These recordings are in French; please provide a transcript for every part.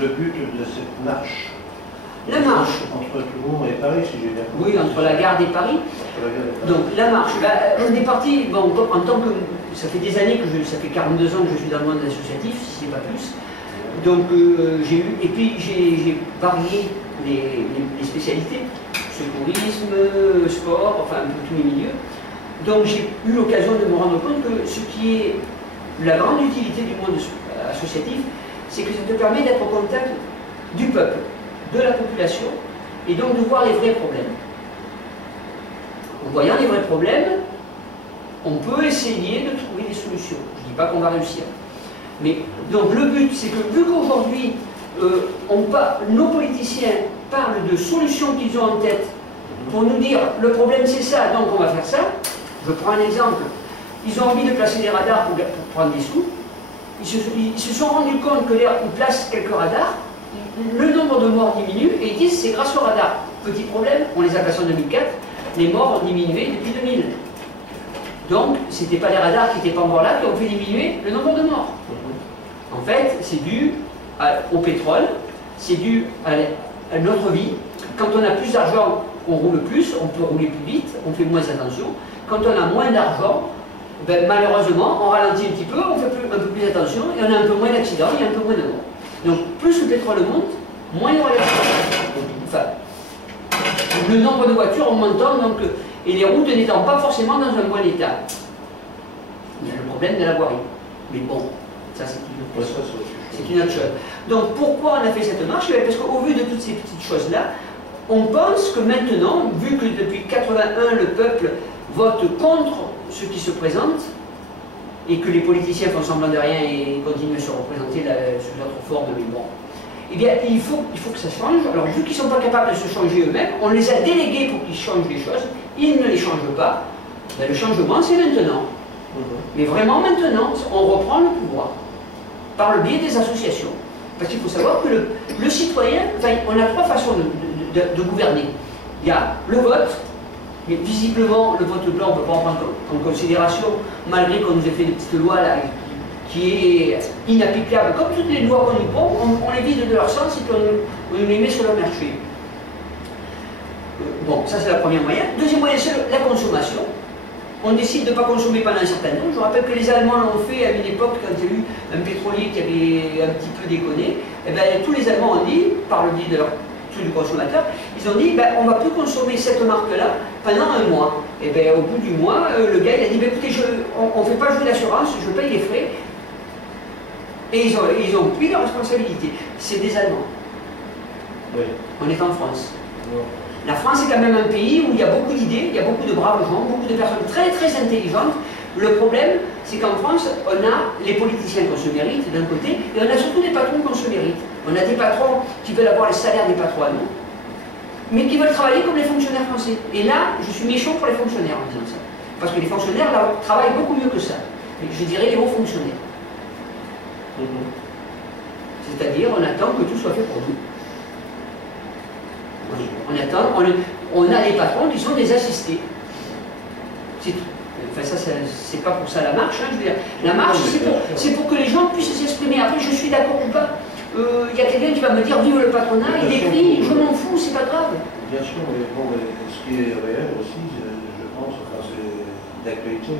le but de cette marche. La marche. Entre Toulon et Paris, si j'ai bien compris. Oui, entre la gare et Paris. Donc la marche, on est parti, bon, en tant que, ça fait des années ça fait 42 ans que je suis dans le monde associatif, si ce n'est pas plus. Donc j'ai eu, et puis j'ai varié les spécialités, secourisme, sport, enfin un peu tous les milieux. Donc j'ai eu l'occasion de me rendre compte que ce qui est la grande utilité du monde associatif, c'est que ça te permet d'être au contact du peuple, de la population, et donc de voir les vrais problèmes. En voyant les vrais problèmes, on peut essayer de trouver des solutions. Je ne dis pas qu'on va réussir. Mais donc le but, c'est que vu qu'aujourd'hui, nos politiciens parlent de solutions qu'ils ont en tête pour nous dire le problème c'est ça, donc on va faire ça. Je prends un exemple. Ils ont envie de placer des radars pour prendre des sous. Ils se sont rendus compte qu'ils placent quelques radars, le nombre de morts diminue et ils disent c'est grâce au radar. Petit problème, on les a placés en 2004, les morts ont diminué depuis 2000. Donc, ce n'était pas les radars qui n'étaient pas encore là qui ont fait diminuer le nombre de morts. En fait, c'est dû au pétrole, c'est dû à notre vie. Quand on a plus d'argent, on roule plus, on peut rouler plus vite, on fait moins attention. Quand on a moins d'argent, ben, malheureusement, on ralentit un petit peu, on fait un peu plus attention et on a un peu moins d'accidents et un peu moins de morts. Donc, plus le pétrole monte, moins il y aura d'accidents. Enfin, le nombre de voitures augmentant, donc, et les routes n'étant pas forcément dans un bon état. Il y a le problème de la voirie. Mais bon, ça c'est une autre chose. Donc pourquoi on a fait cette marche? Parce qu'au vu de toutes ces petites choses-là, on pense que maintenant, vu que depuis 81 le peuple vote contre ce qui se présente, et que les politiciens font semblant de rien et continuent à se représenter sous d'autres formes, mais bon, eh bien, il faut que ça change. Alors, vu qu'ils ne sont pas capables de se changer eux-mêmes, on les a délégués pour qu'ils changent les choses. Ils ne les changent pas. Ben, le changement, c'est maintenant. Mais vraiment maintenant, on reprend le pouvoir par le biais des associations. Parce qu'il faut savoir que le citoyen, enfin, on a trois façons de gouverner. Il y a le vote, mais visiblement, le vote blanc, on ne peut pas en prendre en considération, malgré qu'on nous ait fait des petites lois là, qui est inapplicable. Comme toutes les lois qu'on nous prend, on les vide de leur sens et qu'on les met sur le marché. Bon, ça c'est le premier moyen. Deuxième moyen, c'est la consommation. On décide de ne pas consommer pendant un certain temps. Je rappelle que les Allemands l'ont fait à une époque quand il y a eu un pétrolier qui avait un petit peu déconné. Et bien, tous les Allemands ont dit, par le biais de leur truc du consommateur, ils ont dit ben, on ne va plus consommer cette marque-là pendant un mois. Et bien, au bout du mois, le gars il a dit ben, écoutez, on ne fait pas jouer l'assurance, je paye les frais. Et ils ont pris leur responsabilité. C'est des Allemands. Oui. On est en France. Oui. La France est quand même un pays où il y a beaucoup d'idées, il y a beaucoup de braves gens, beaucoup de personnes très très intelligentes. Le problème, c'est qu'en France, on a les politiciens qu'on se mérite d'un côté, et on a surtout des patrons qu'on se mérite. On a des patrons qui veulent avoir le salaire des patrons allemands, mais qui veulent travailler comme les fonctionnaires français. Et là, je suis méchant pour les fonctionnaires en disant ça. Parce que les fonctionnaires là, travaillent beaucoup mieux que ça. Je dirais les hauts fonctionnaires. C'est-à-dire, on attend que tout soit fait pour nous. On attend, on a les patrons qui sont des assistés. C'est tout. Enfin, ça, c'est pas pour ça la marche. Hein, je veux dire. La marche, c'est pour que les gens puissent s'exprimer. Après, je suis d'accord ou pas. Il y a quelqu'un qui va me dire vive le patronat, il écrit, je m'en fous, c'est pas grave. Bien sûr, mais bon, ce qui est réel aussi, je pense, enfin, c'est d'actualité,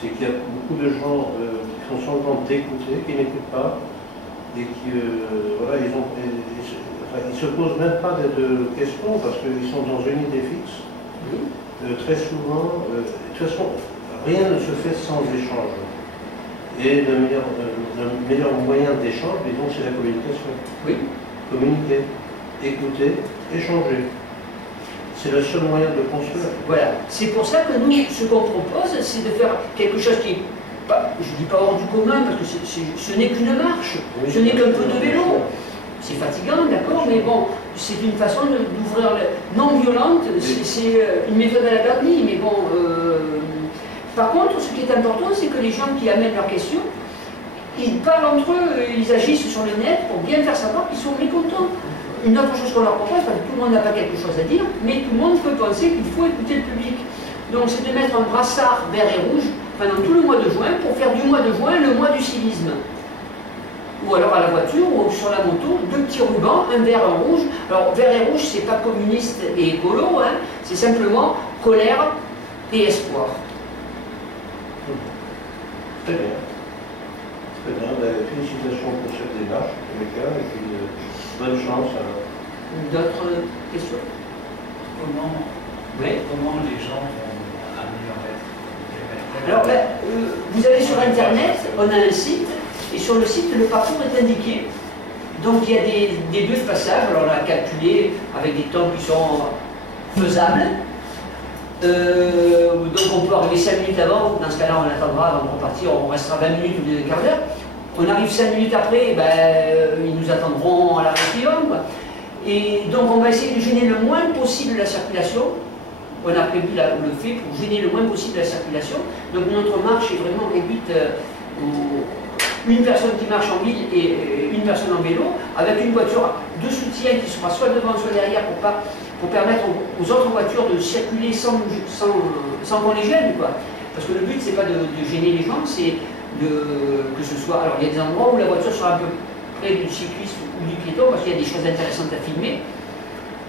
c'est qu'il y a beaucoup de gens qui font semblant d'écouter, qui n'écoutent pas, et qui, voilà, ils se posent même pas de questions parce qu'ils sont dans une idée fixe. Très souvent, de toute façon, rien ne se fait sans échange. Et le meilleur moyen d'échange, disons, c'est la communication. Oui. Communiquer, écouter, échanger. C'est le seul moyen de construire. Voilà. C'est pour ça que nous, ce qu'on propose, c'est de faire quelque chose qui est pas, je ne dis pas hors du commun, parce que ce n'est qu'une marche, oui, ce n'est qu'un peu de vélo. C'est fatigant, d'accord, mais bon, c'est une façon d'ouvrir non violente, c'est une méthode à la Bernie, mais bon. Par contre, ce qui est important, c'est que les gens qui amènent leurs questions, ils parlent entre eux, ils agissent sur le net pour bien faire savoir qu'ils sont mécontents. Une autre chose qu'on leur propose, parce que tout le monde n'a pas quelque chose à dire, mais tout le monde peut penser qu'il faut écouter le public. Donc c'est de mettre un brassard vert et rouge pendant tout le mois de juin pour faire du mois de juin le mois du civisme. ou alors à la voiture, ou sur la moto, deux petits rubans, un vert, un rouge. Alors vert et rouge, c'est pas communiste et écolo, hein, c'est simplement colère et espoir. Très bien. Très bien. Ben, félicitations pour cette démarche, en tous les cas, et puis bonne chance. D'autres questions? Comment les gens vont améliorer? Alors, vous allez sur Internet, on a un site, et sur le site, le parcours est indiqué. Donc, il y a des lieux de passage, alors on a calculé avec des temps qui sont faisables. Donc, on peut arriver 5 minutes avant, dans ce cas-là, on attendra avant de repartir, on restera 20 minutes ou un quart d'heure. On arrive 5 minutes après, ils nous attendront à la suivante, quoi. Et donc, on va essayer de gêner le moins possible la circulation. On a prévu le fait pour gêner le moins possible la circulation. Donc notre marche est vraiment réduite une personne qui marche en ville et une personne en vélo, avec une voiture de soutien qui sera soit devant, soit derrière pour permettre aux autres voitures de circuler sans qu'on les gêne, quoi. Parce que le but, c'est pas de gêner les gens, c'est que ce soit... Alors il y a des endroits où la voiture sera un peu près du cycliste ou du piéton, parce qu'il y a des choses intéressantes à filmer.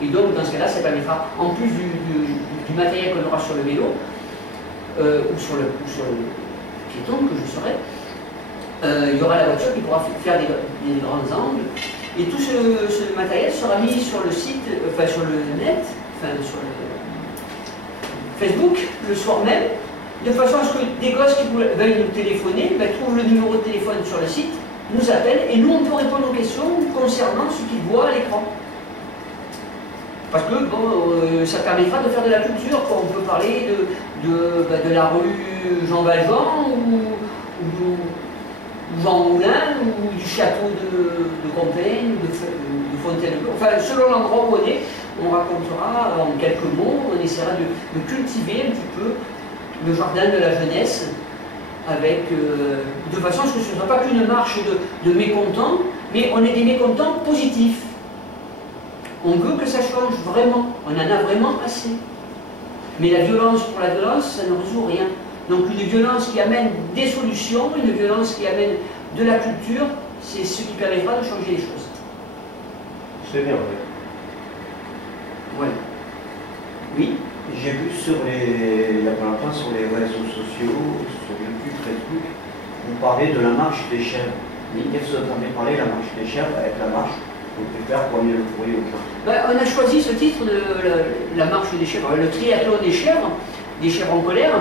Et donc, dans ce cas-là, ça permettra, en plus du matériel qu'on aura sur le vélo, ou sur le piéton, que je serai, il y aura la voiture qui pourra faire des grands angles. Et tout ce matériel sera mis sur le site, enfin sur le net, enfin sur le Facebook, le soir même, de façon à ce que des gosses qui veuillent nous téléphoner, trouvent le numéro de téléphone sur le site, nous appellent, et nous, on peut répondre aux questions concernant ce qu'ils voient à l'écran. Parce que bon, ça permettra de faire de la culture, quoi. On peut parler de la rue Jean Valjean ou Jean Moulin ou du château de Compiègne ou de Fontainebleau. Enfin, selon l'endroit où on est, on racontera en quelques mots, on essaiera de cultiver un petit peu le jardin de la jeunesse avec, de façon à ce que ce ne soit pas qu'une marche de mécontents, mais on est des mécontents positifs. On veut que ça change vraiment, on en a vraiment assez. Mais la violence pour la violence, ça ne résout rien. Donc une violence qui amène des solutions, une violence qui amène de la culture, c'est ce qui permettra de changer les choses. C'est bien, oui. Voilà. Oui. J'ai vu il y a pas longtemps sur les réseaux sociaux, sur YouTube, Facebook, on parlait de la marche des chèvres. Qu'est-ce que vous avez parlé de la marche des chèvres avec la marche qu'on peut faire pour amener le courrier aux gens? On a choisi ce titre de la marche des chèvres, le triathlon des chèvres en colère.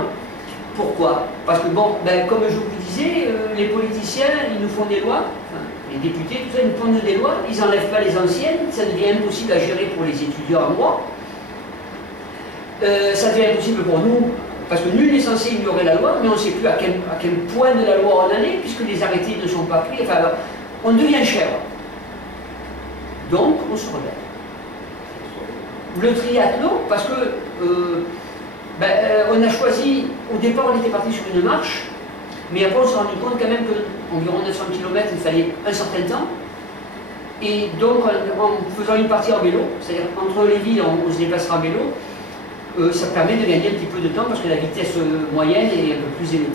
Pourquoi? Parce que bon, comme je vous disais, les politiciens, ils nous font des lois, enfin, les députés, tout ça, ils nous font des lois, ils n'enlèvent pas les anciennes, ça devient impossible à gérer pour les étudiants en droit. Ça devient impossible pour nous, parce que nul n'est censé ignorer la loi, mais on ne sait plus à quel point de la loi on en est, puisque les arrêtés ne sont pas pris. Enfin, alors, on devient chèvre. Donc, on se rebelle. Le triathlon, parce que on a choisi, au départ on était parti sur une marche, mais après on s'est rendu compte quand même qu'environ 900 km il fallait un certain temps. Et donc en faisant une partie en vélo, c'est-à-dire entre les villes on se déplacera en vélo, ça permet de gagner un petit peu de temps parce que la vitesse moyenne est un peu plus élevée.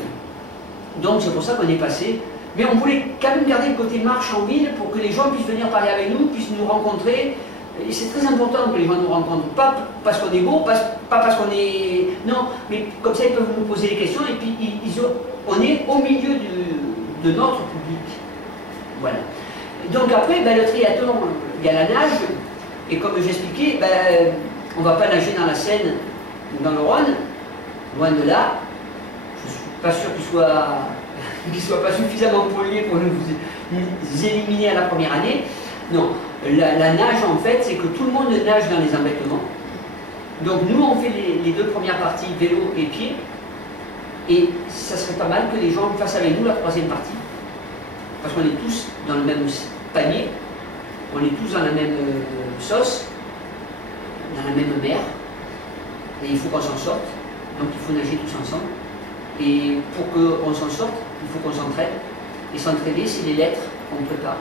Donc c'est pour ça qu'on est passé. Mais on voulait quand même garder le côté marche en ville pour que les gens puissent venir parler avec nous, puissent nous rencontrer. Et c'est très important que les gens nous rencontrent, pas parce qu'on est beau, pas parce qu'on est... Non, mais comme ça ils peuvent nous poser des questions et puis on est au milieu de notre public. Voilà. Donc après, le triathlon, il y a la nage, et comme j'expliquais, on ne va pas nager dans la Seine ou dans le Rhône, loin de là. Je ne suis pas sûr qu'il soit pas suffisamment pollué pour nous éliminer à la première année. Non, la nage en fait, c'est que tout le monde nage dans les embêtements. Donc nous, on fait les deux premières parties, vélo et pied, et ça serait pas mal que les gens fassent avec nous la troisième partie. Parce qu'on est tous dans le même panier, on est tous dans la même sauce, dans la même mer, et il faut qu'on s'en sorte, donc il faut nager tous ensemble. Et pour qu'on s'en sorte, il faut qu'on s'entraide, et s'entraider, c'est les lettres qu'on prépare.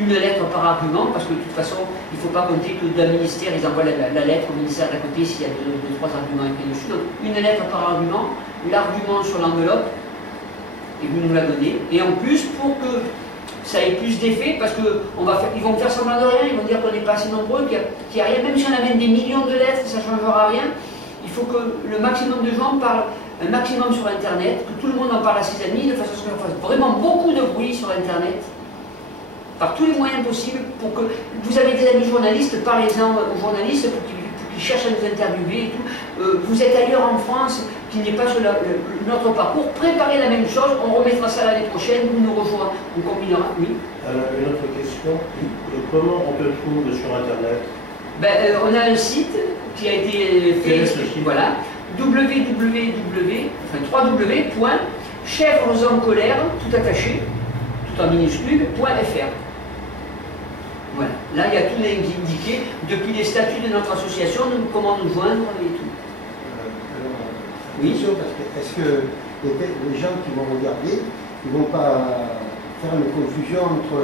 Une lettre par argument, parce que de toute façon, il ne faut pas compter que d'un ministère, ils envoient la lettre au ministère d'à côté s'il y a deux, trois arguments écrits dessus. Donc une lettre par argument, l'argument sur l'enveloppe, et vous nous la donnez. Et en plus, pour que ça ait plus d'effet, parce qu'ils vont faire semblant de rien, ils vont dire qu'on n'est pas assez nombreux, qu'il n'y a rien, même si on amène des millions de lettres, ça ne changera rien. Il faut que le maximum de gens parlent un maximum sur Internet, que tout le monde en parle à ses amis, de façon à ce qu'on fasse vraiment beaucoup de bruit sur Internet, par tous les moyens possibles, pour que vous avez des amis journalistes, parlez-en aux journalistes pour qu'ils cherchent à nous interviewer et tout. Vous êtes ailleurs en France, qui n'est pas sur notre parcours, préparez la même chose, on remettra ça l'année prochaine, vous nous rejoindrez, on combinera, oui. Alors, une autre question, comment on te trouve sur Internet? On a un site qui a été fait, voilà, www.chèvresencolère, tout attaché, tout en minuscule.fr. Voilà, là il y a tout indiqué, depuis les statuts de notre association, comment nous joindre et tout. Oui, parce que est-ce que les gens qui vont regarder, ils ne vont pas faire une confusion entre